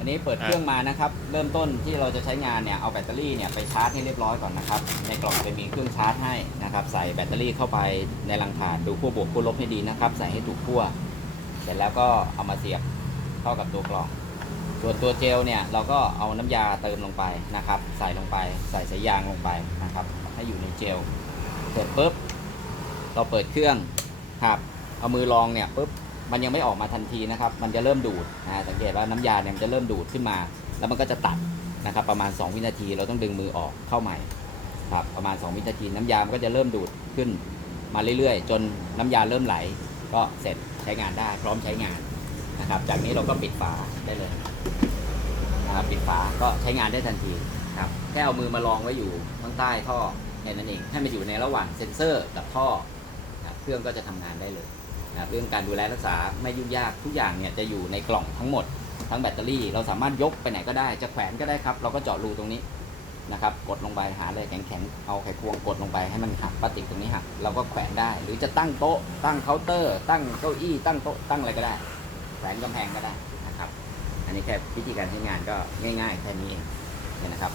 อันนี้เปิดเครื่องมานะครับ เริ่มต้นที่เราจะใช้งานเนี่ยเอาแบตเตอรี่เนี่ยไปชาร์จให้เรียบร้อยก่อนนะครับ ในกล่องจะมีเครื่องชาร์จให้นะครับ ใส่แบตเตอรี่เข้าไปในรังถ่านดูขั้วบวกขั้วลบให้ดีนะครับ ใส่ให้ถูกขั้วเสร็จแล้วก็เอามาเสียบเข้ากับตัวกล่อง ส่วนตัวเจลเนี่ยเราก็เอาน้ำยาเติมลงไปนะครับ ใส่ลงไป ใส่สายยางลงไปนะครับ ให้อยู่ในเจลเสร็จปุ๊บเราเปิดเครื่องครับเอามือลองเนี่ยปุ๊บ มันยังไม่ออกมาทันทีนะครับ มันจะเริ่มดูดนะสังเกตว่าน้ำยาเนี่ยมันจะเริ่มดูดขึ้นมา แล้วมันก็จะตัดนะครับ ประมาณ 2 วินาทีเราต้องดึงมือออกเข้าใหม่ครับประมาณ 2 วินาทีน้ำยามันก็จะเริ่มดูดขึ้นมาเรื่อยๆ จนน้ำยาเริ่มไหล ก็เสร็จใช้งานได้ พร้อมใช้งานนะครับ จากนี้เราก็ปิดฝาได้เลยนะครับปิดฝาก็ใช้งานได้ทันทีครับแค่เอามือมาลองไว้อยู่ข้างใต้ท่อแค่นั้นเองให้มันอยู่ในระหว่างเซ็นเซอร์กับท่อครับเครื่องก็จะทำงานได้เลย นะเรื่องการดูแลรักษาไม่ยุ่งยากทุกอย่างเนี่ยจะอยู่ในกล่องทั้งหมด ทั้งแบตเตอรี่เราสามารถยกไปไหนก็ได้จะแขวนก็ได้ครับ เราก็เจาะรูตรงนี้นะครับ กดลงไปหาอะไรแข็งๆเอาไขควงกดลงไปให้มันหักพลาสติกตรงนี้หักเราก็แขวนได้ หรือจะตั้งโต๊ะ ตั้งเคาน์เตอร์ ตั้งเก้าอี้ตั้งโต๊ะตั้งอะไรก็ได้แขวนกำแพงก็ได้นะครับ อันนี้แค่วิธีการใช้งานก็ง่าย ๆ แค่นี้เองนะครับ